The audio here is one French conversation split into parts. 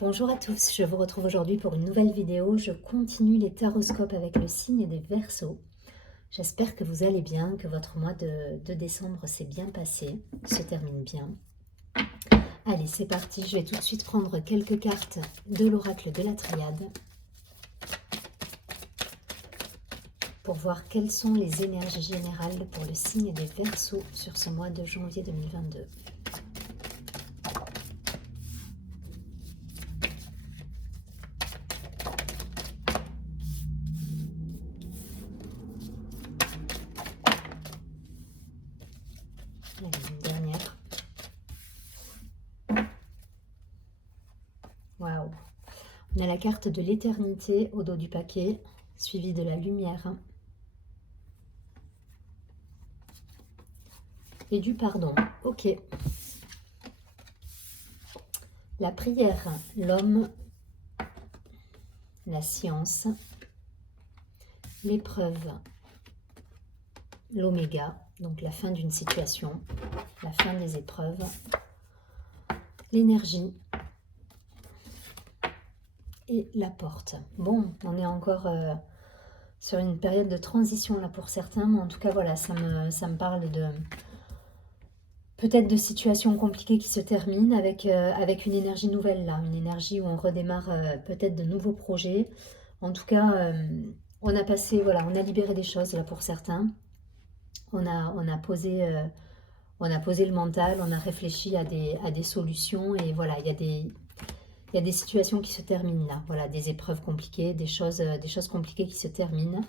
Bonjour à tous, je vous retrouve aujourd'hui pour une nouvelle vidéo. Je continue les taroscopes avec le signe des Verseaux. J'espère que vous allez bien, que votre mois de décembre s'est bien passé, se termine bien. Allez, c'est parti, je vais tout de suite prendre quelques cartes de l'oracle de la Triade pour voir quelles sont les énergies générales pour le signe des Verseaux sur ce mois de janvier 2022. Allez, une dernière. Waouh! On a la carte de l'éternité au dos du paquet, suivie de la lumière et du pardon. Ok. La prière, l'homme, la science, l'épreuve, l'oméga, donc la fin d'une situation, la fin des épreuves, l'énergie et la porte. Bon, on est encore sur une période de transition là pour certains, mais en tout cas voilà, ça me parle de peut-être de situations compliquées qui se terminent avec une énergie nouvelle là, une énergie où on redémarre peut-être de nouveaux projets. En tout cas, on a passé, voilà, on a libéré des choses là pour certains. On a posé le mental, on a réfléchi à des solutions et voilà, il y a des situations qui se terminent là, voilà, des épreuves compliquées, des choses compliquées qui se terminent.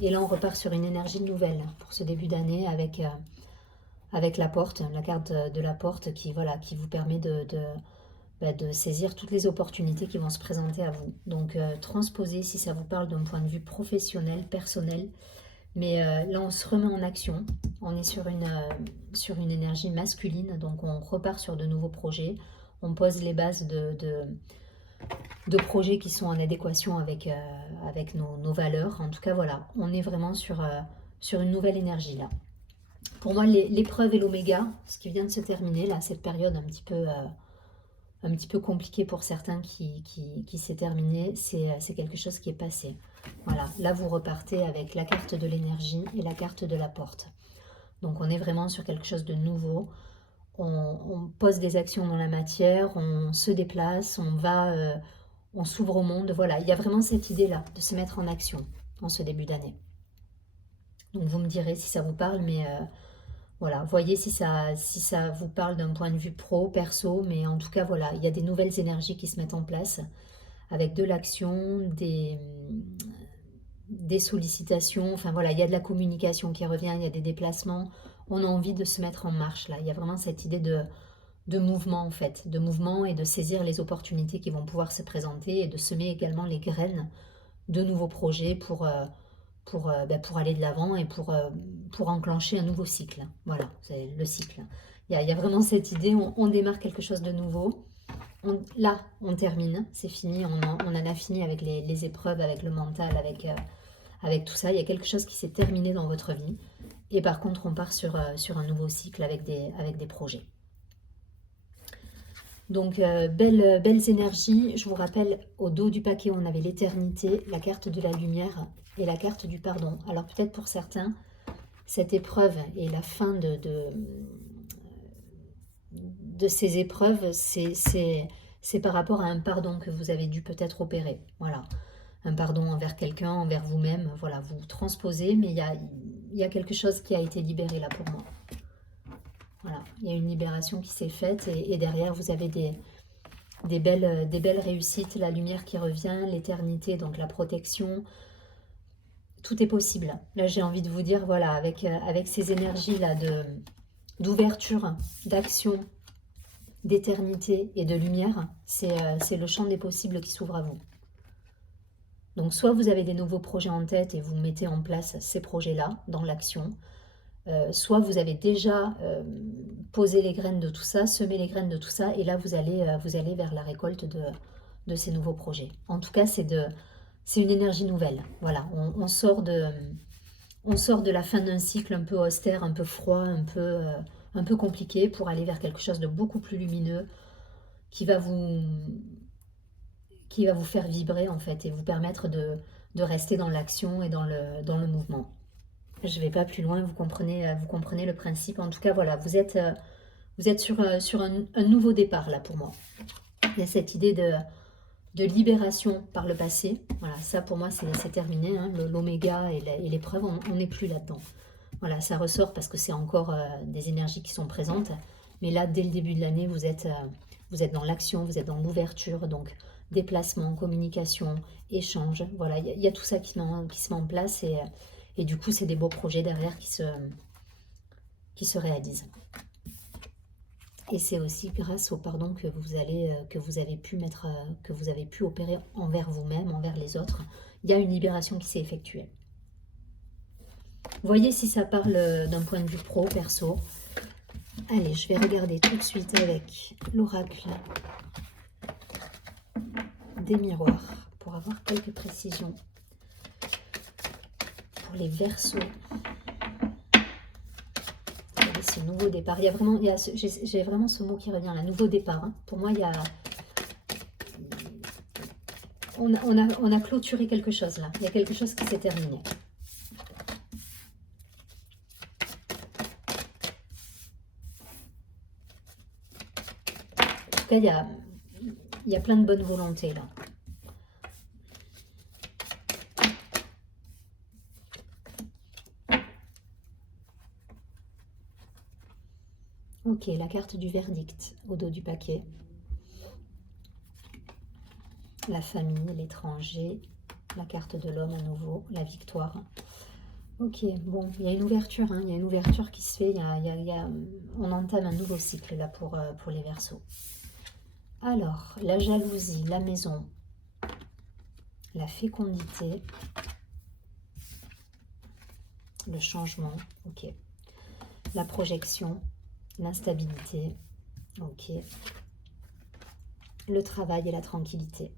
Et là, on repart sur une énergie nouvelle pour ce début d'année avec la porte, la carte de la porte qui, voilà, qui vous permet de saisir toutes les opportunités qui vont se présenter à vous. Donc, transposer si ça vous parle d'un point de vue professionnel, personnel. Mais là, on se remet en action. On est sur une énergie masculine, donc on repart sur de nouveaux projets. On pose les bases de projets qui sont en adéquation avec nos valeurs. En tout cas, voilà, on est vraiment sur une nouvelle énergie là. Pour moi, l'épreuve et l'oméga, ce qui vient de se terminer, là, cette période un petit peu compliquée pour certains qui s'est terminée, c'est quelque chose qui est passé. Voilà, là vous repartez avec la carte de l'énergie et la carte de la porte. Donc on est vraiment sur quelque chose de nouveau. On pose des actions dans la matière, on se déplace, on s'ouvre au monde. Voilà, il y a vraiment cette idée-là de se mettre en action en ce début d'année. Donc vous me direz si ça vous parle, mais voilà, voyez si ça vous parle d'un point de vue pro, perso, mais en tout cas, voilà, il y a des nouvelles énergies qui se mettent en place avec de l'action, des sollicitations, enfin voilà, il y a de la communication qui revient, il y a des déplacements, on a envie de se mettre en marche là, il y a vraiment cette idée de mouvement en fait, de mouvement et de saisir les opportunités qui vont pouvoir se présenter et de semer également les graines de nouveaux projets pour aller de l'avant et pour enclencher un nouveau cycle. Voilà, c'est le cycle. Il y a vraiment cette idée, on démarre quelque chose de nouveau. Là, on termine, c'est fini, on en a fini avec les épreuves, avec le mental, avec tout ça. Il y a quelque chose qui s'est terminé dans votre vie. Et par contre, on part sur un nouveau cycle avec des projets. Donc, belles énergies. Je vous rappelle, au dos du paquet, on avait l'éternité, la carte de la lumière et la carte du pardon. Alors, peut-être pour certains, cette épreuve et la fin de ces épreuves, c'est par rapport à un pardon que vous avez dû peut-être opérer. Voilà. Un pardon envers quelqu'un, envers vous-même. Voilà, vous transposez, mais il y a quelque chose qui a été libéré là pour moi. Voilà, il y a une libération qui s'est faite et derrière, vous avez des belles réussites, la lumière qui revient, l'éternité, donc la protection. Tout est possible. Là, j'ai envie de vous dire, voilà, avec ces énergies-là d'ouverture, d'action, d'éternité et de lumière, c'est le champ des possibles qui s'ouvre à vous. Donc, soit vous avez des nouveaux projets en tête et vous mettez en place ces projets-là dans l'action, soit vous avez déjà posé les graines de tout ça, semé les graines de tout ça, et là vous allez vers la récolte de ces nouveaux projets. En tout cas, c'est une énergie nouvelle. Voilà, on sort de la fin d'un cycle un peu austère, un peu froid, un peu compliqué pour aller vers quelque chose de beaucoup plus lumineux qui va qui va vous faire vibrer en fait et vous permettre de rester dans l'action et dans le mouvement. Je ne vais pas plus loin, vous comprenez le principe. En tout cas, voilà, vous êtes sur un nouveau départ là pour moi. Il y a cette idée de libération par le passé. Voilà, ça pour moi c'est terminé. Hein, l'oméga et l'épreuve, on n'est plus là-dedans. Voilà, ça ressort parce que c'est encore des énergies qui sont présentes. Mais là, dès le début de l'année, vous êtes dans l'action, vous êtes dans l'ouverture, donc déplacement, communication, échange. Voilà, il y a tout ça qui se met en place et du coup, c'est des beaux projets derrière qui se réalisent. Et c'est aussi grâce au pardon que vous avez pu opérer envers vous-même, envers les autres. Il y a une libération qui s'est effectuée. Voyez si ça parle d'un point de vue pro, perso. Allez, je vais regarder tout de suite avec l'oracle des miroirs pour avoir quelques précisions pour les Verseaux. Ce nouveau départ, j'ai vraiment ce mot qui revient là, nouveau départ. Hein. Pour moi, on a clôturé quelque chose là. Il y a quelque chose qui s'est terminé. En tout cas, il y a plein de bonne volonté là. Ok, la carte du verdict au dos du paquet. La famille, l'étranger, la carte de l'homme à nouveau, la victoire. Ok, bon, il y a une ouverture, hein, il y a une ouverture qui se fait, on entame un nouveau cycle là pour les Verseaux. Alors, la jalousie, la maison, la fécondité, le changement, ok. La projection, l'instabilité, ok. Le travail et la tranquillité.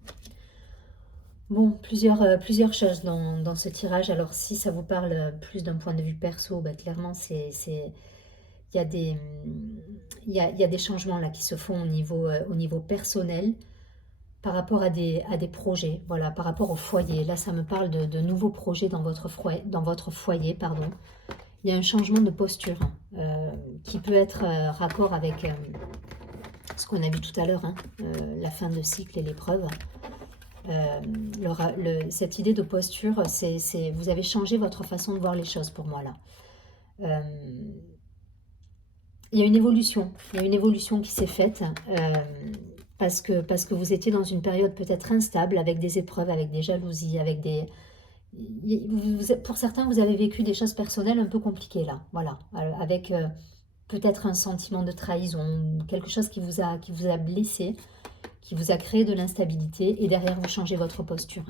Bon, plusieurs choses dans ce tirage. Alors, si ça vous parle plus d'un point de vue perso, bah, clairement, il y a des changements là qui se font au niveau personnel par rapport à des projets, voilà, par rapport au foyer. Là, ça me parle de nouveaux projets dans votre foyer, pardon. Il y a un changement de posture qui peut être raccord avec ce qu'on a vu tout à l'heure, hein, la fin de cycle et l'épreuve. Cette idée de posture, vous avez changé votre façon de voir les choses pour moi là. Il y a une évolution qui s'est faite parce que vous étiez dans une période peut-être instable avec des épreuves, avec des jalousies, pour certains vous avez vécu des choses personnelles un peu compliquées là, voilà, avec peut-être un sentiment de trahison, quelque chose qui vous a blessé, qui vous a créé de l'instabilité et derrière vous changez votre posture.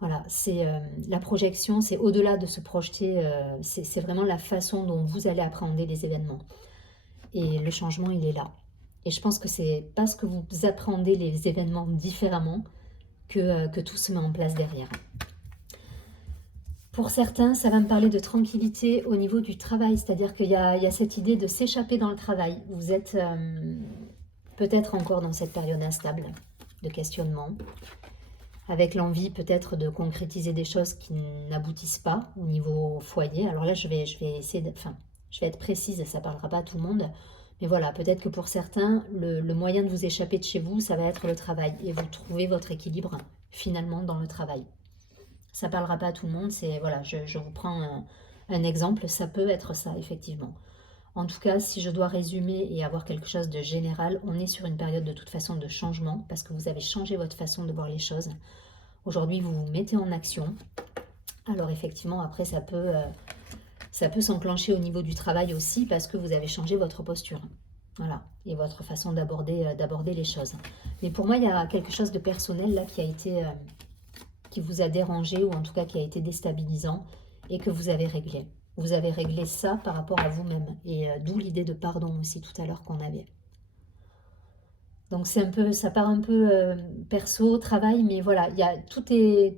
Voilà, c'est la projection, c'est au-delà de se projeter, c'est vraiment la façon dont vous allez appréhender les événements. Et le changement, il est là. Et je pense que c'est parce que vous appréhendez les événements différemment que tout se met en place derrière. Pour certains, ça va me parler de tranquillité au niveau du travail, c'est-à-dire qu'il y a cette idée de s'échapper dans le travail. Vous êtes peut-être encore dans cette période instable de questionnement, avec l'envie peut-être de concrétiser des choses qui n'aboutissent pas au niveau foyer. Alors là, je vais essayer je vais être précise, ça ne parlera pas à tout le monde, mais voilà, peut-être que pour certains, le moyen de vous échapper de chez vous, ça va être le travail, et vous trouvez votre équilibre finalement dans le travail. Ça ne parlera pas à tout le monde, voilà, je vous prends un exemple, ça peut être ça, effectivement. En tout cas, si je dois résumer et avoir quelque chose de général, on est sur une période de toute façon de changement, parce que vous avez changé votre façon de voir les choses. Aujourd'hui, vous vous mettez en action. Alors effectivement, après, ça peut s'enclencher au niveau du travail aussi, parce que vous avez changé votre posture. Voilà, et votre façon d'aborder les choses. Mais pour moi, il y a quelque chose de personnel là qui vous a dérangé, ou en tout cas qui a été déstabilisant, et que vous avez réglé. Vous avez réglé ça par rapport à vous-même, et d'où l'idée de pardon aussi tout à l'heure qu'on avait. Donc ça part un peu perso, travail, mais voilà, tout est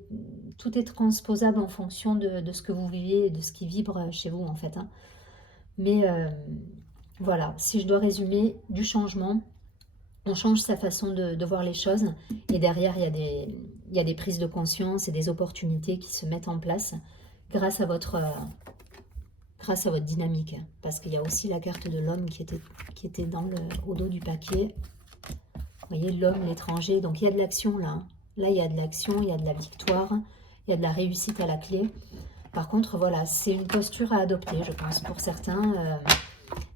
transposable en fonction de ce que vous vivez et de ce qui vibre chez vous en fait. Hein. Mais voilà, si je dois résumer, du changement, On change sa façon de voir les choses et derrière, il y a des prises de conscience et des opportunités qui se mettent en place grâce à votre dynamique. Parce qu'il y a aussi la carte de l'homme qui était au dos du paquet. Vous voyez, l'homme, l'étranger. Donc, il y a de l'action là. Hein. Là, il y a de l'action, il y a de la victoire, il y a de la réussite à la clé. Par contre, voilà, c'est une posture à adopter, je pense, pour certains.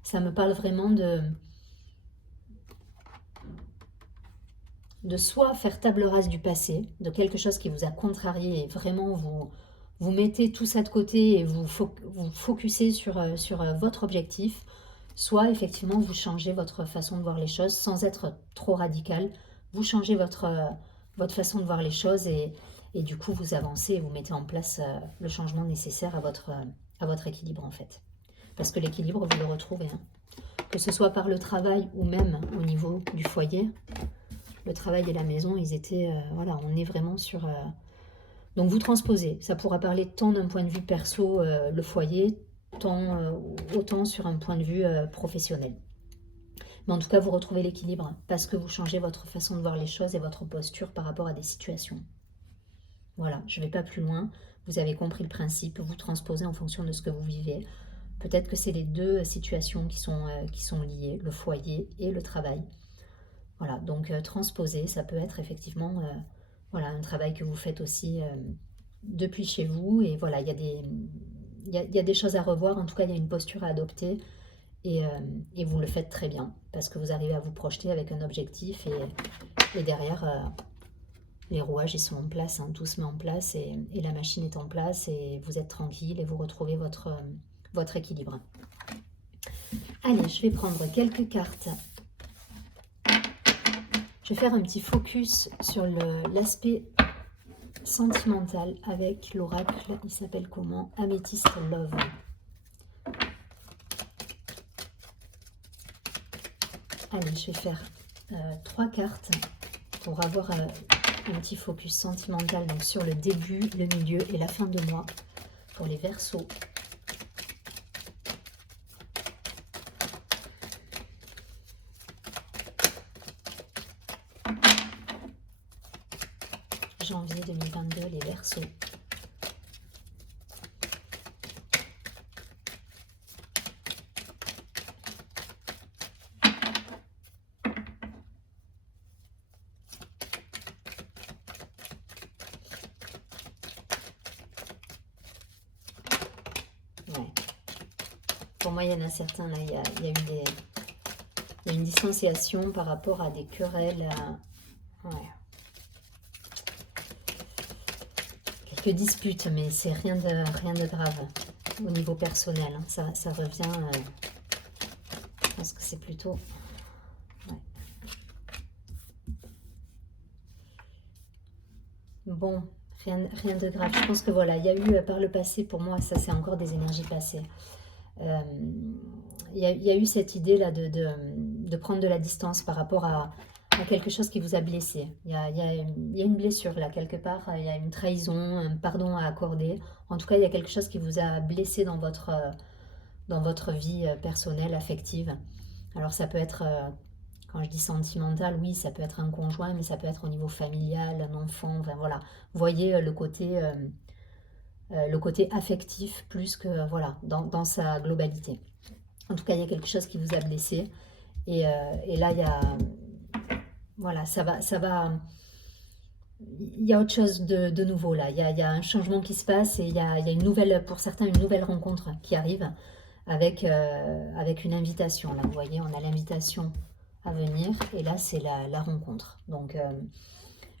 Ça me parle vraiment de soit faire table rase du passé, de quelque chose qui vous a contrarié et vraiment vous mettez tout ça de côté et vous focussez sur votre objectif, soit effectivement vous changez votre façon de voir les choses sans être trop radical, vous changez votre façon de voir les choses et du coup vous avancez et vous mettez en place le changement nécessaire à votre équilibre en fait. Parce que l'équilibre, vous le retrouvez, hein. Que ce soit par le travail ou même au niveau du foyer. Le travail et la maison, ils étaient... voilà, on est vraiment sur... Donc vous transposez. Ça pourra parler tant d'un point de vue perso, le foyer, autant sur un point de vue professionnel. Mais en tout cas, vous retrouvez l'équilibre parce que vous changez votre façon de voir les choses et votre posture par rapport à des situations. Voilà, je ne vais pas plus loin. Vous avez compris le principe. Vous transposez en fonction de ce que vous vivez. Peut-être que c'est les deux situations qui sont liées, le foyer et le travail. Voilà, donc transposer, ça peut être effectivement voilà, un travail que vous faites aussi depuis chez vous. Et voilà, il y a des choses à revoir, en tout cas il y a une posture à adopter. Et vous le faites très bien, parce que vous arrivez à vous projeter avec un objectif. Et derrière, les rouages ils sont en place, hein, tout se met en place et la machine est en place. Et vous êtes tranquille et vous retrouvez votre équilibre. Allez, je vais prendre quelques cartes. Je vais faire un petit focus sur l'aspect sentimental avec l'oracle. Il s'appelle comment? Amethyst Love. Allez, je vais faire 3 cartes pour avoir un petit focus sentimental donc sur le début, le milieu et la fin de mois pour les Verseaux. Janvier 2022, les Verseaux. Ouais. Pour moi, il y en a certains, là, il y a une distanciation par rapport à des querelles. Ouais. Quelques disputes, mais c'est rien de grave au niveau personnel. Hein. Ça revient... je pense que c'est plutôt... Ouais. Bon, rien de grave. Je pense que voilà, il y a eu par le passé, pour moi, ça c'est encore des énergies passées. Il y a eu cette idée là de prendre de la distance par rapport à quelque chose qui vous a blessé. Il y a une blessure là quelque part, il y a une trahison, un pardon à accorder. En tout cas, il y a quelque chose qui vous a blessé dans votre vie personnelle, affective. Alors ça peut être, quand je dis sentimental, oui, ça peut être un conjoint, mais ça peut être au niveau familial, un enfant, enfin voilà. Vous voyez le côté affectif plus que, voilà, dans sa globalité. En tout cas, il y a quelque chose qui vous a blessé. Et là, il y a... Voilà, ça va... Il y a autre chose de nouveau là. Il y a un changement qui se passe et il y a une nouvelle, pour certains, une nouvelle rencontre qui arrive avec une invitation. Là, vous voyez, on a l'invitation à venir et là, c'est la rencontre. Donc,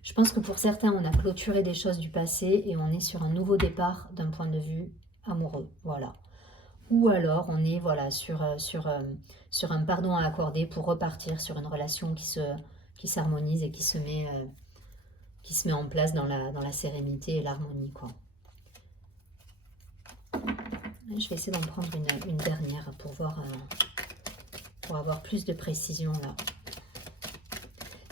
je pense que pour certains, on a clôturé des choses du passé et on est sur un nouveau départ d'un point de vue amoureux. Voilà. Ou alors, on est voilà, sur un pardon à accorder pour repartir sur une relation qui s'harmonise et qui se met en place dans la sérénité et l'harmonie, quoi. Je vais essayer d'en prendre une dernière pour avoir plus de précision là.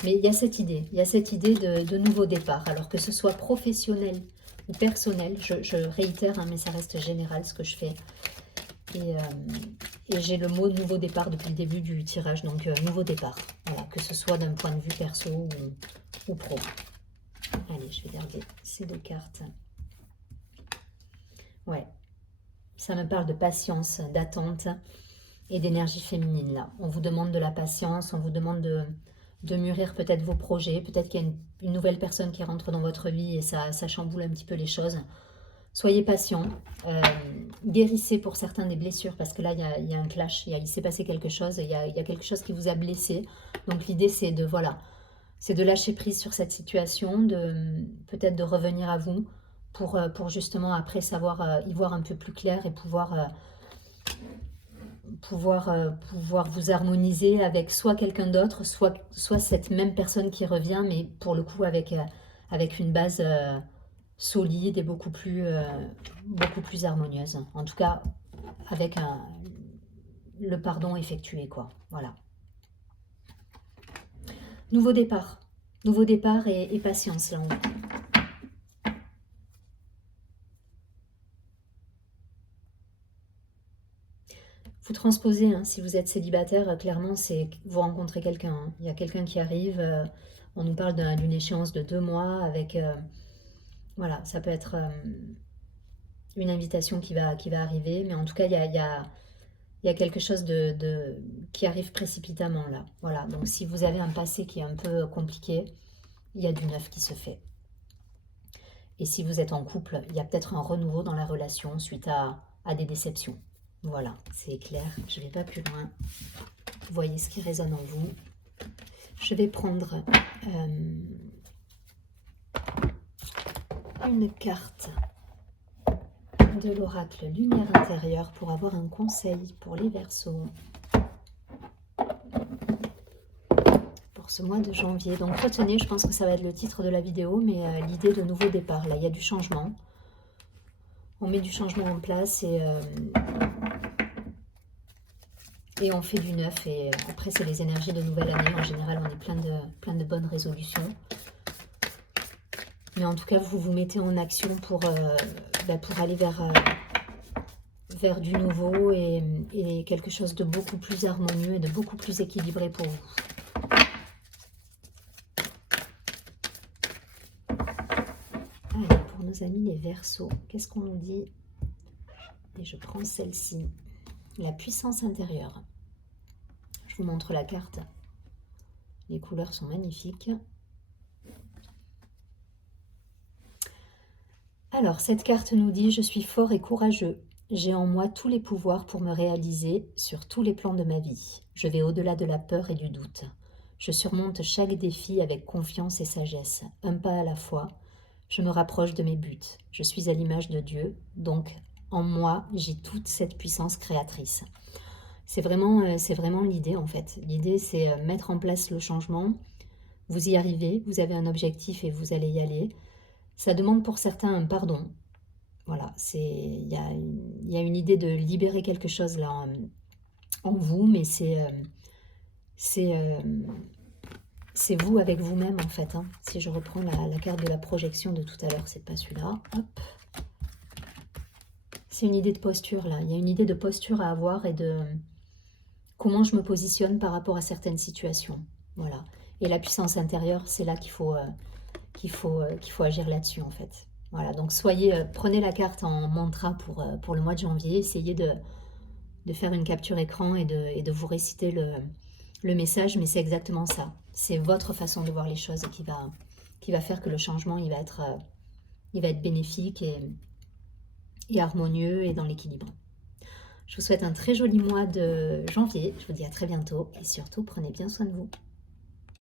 Mais il y a cette idée de nouveau départ, alors que ce soit professionnel ou personnel, je réitère, hein, mais ça reste général ce que je fais. Et Et j'ai le mot nouveau départ depuis le début du tirage, donc nouveau départ. Voilà, que ce soit d'un point de vue perso ou pro. Allez, je vais garder ces 2 cartes. Ouais, ça me parle de patience, d'attente et d'énergie féminine là. On vous demande de la patience, on vous demande de mûrir peut-être vos projets. Peut-être qu'il y a une nouvelle personne qui rentre dans votre vie et ça chamboule un petit peu les choses. Soyez patient, guérissez pour certains des blessures, parce que là, il y a un clash, il s'est passé quelque chose, il y a quelque chose qui vous a blessé. Donc l'idée, c'est de, voilà, c'est de lâcher prise sur cette situation, peut-être de revenir à vous pour justement après savoir y voir un peu plus clair et pouvoir vous harmoniser avec soit quelqu'un d'autre, soit cette même personne qui revient, mais pour le coup avec une base solide et beaucoup plus harmonieuse. En tout cas, avec le pardon effectué, quoi. Voilà. Nouveau départ. Nouveau départ et patience, là, on voit. Vous transposez, hein, si vous êtes célibataire, clairement, c'est vous rencontrez quelqu'un. Hein. Il y a quelqu'un qui arrive, on nous parle d'une échéance de 2 mois avec... voilà, ça peut être une invitation qui va arriver, mais en tout cas, il y a quelque chose qui arrive précipitamment là. Voilà, donc si vous avez un passé qui est un peu compliqué, il y a du neuf qui se fait. Et si vous êtes en couple, il y a peut-être un renouveau dans la relation suite à des déceptions. Voilà, c'est clair, je ne vais pas plus loin. Voyez ce qui résonne en vous. Je vais prendre une carte de l'oracle Lumière intérieure pour avoir un conseil pour les Verseaux pour ce mois de janvier. Donc retenez, je pense que ça va être le titre de la vidéo, mais l'idée de nouveau départ. Là, il y a du changement. On met du changement en place et on fait du neuf. Et après, c'est les énergies de nouvelle année. En général, on est plein de bonnes résolutions. Mais en tout cas, vous vous mettez en action pour aller vers du nouveau et quelque chose de beaucoup plus harmonieux et de beaucoup plus équilibré pour vous. Allez, pour nos amis les Verseaux, qu'est-ce qu'on nous dit? Et je prends celle-ci, la puissance intérieure. Je vous montre la carte. Les couleurs sont magnifiques. Alors, cette carte nous dit « Je suis fort et courageux. J'ai en moi tous les pouvoirs pour me réaliser sur tous les plans de ma vie. Je vais au-delà de la peur et du doute. Je surmonte chaque défi avec confiance et sagesse, un pas à la fois. Je me rapproche de mes buts. Je suis à l'image de Dieu, donc en moi, j'ai toute cette puissance créatrice. » C'est vraiment l'idée en fait. L'idée, c'est mettre en place le changement. Vous y arrivez, vous avez un objectif et vous allez y aller. Ça demande pour certains un pardon. Voilà, il y a une idée de libérer quelque chose là en vous, mais c'est vous avec vous-même en fait. Hein. Si je reprends la carte de la projection de tout à l'heure, c'est pas celui-là. Hop. C'est une idée de posture là. Il y a une idée de posture à avoir et de comment je me positionne par rapport à certaines situations. Voilà. Et la puissance intérieure, c'est là qu'il faut agir là-dessus en fait. Voilà, donc prenez la carte en mantra pour le mois de janvier, essayez de faire une capture écran et de vous réciter le message, mais c'est exactement ça. C'est votre façon de voir les choses qui va faire que le changement il va être bénéfique et harmonieux et dans l'équilibre. Je vous souhaite un très joli mois de janvier, je vous dis à très bientôt et surtout prenez bien soin de vous.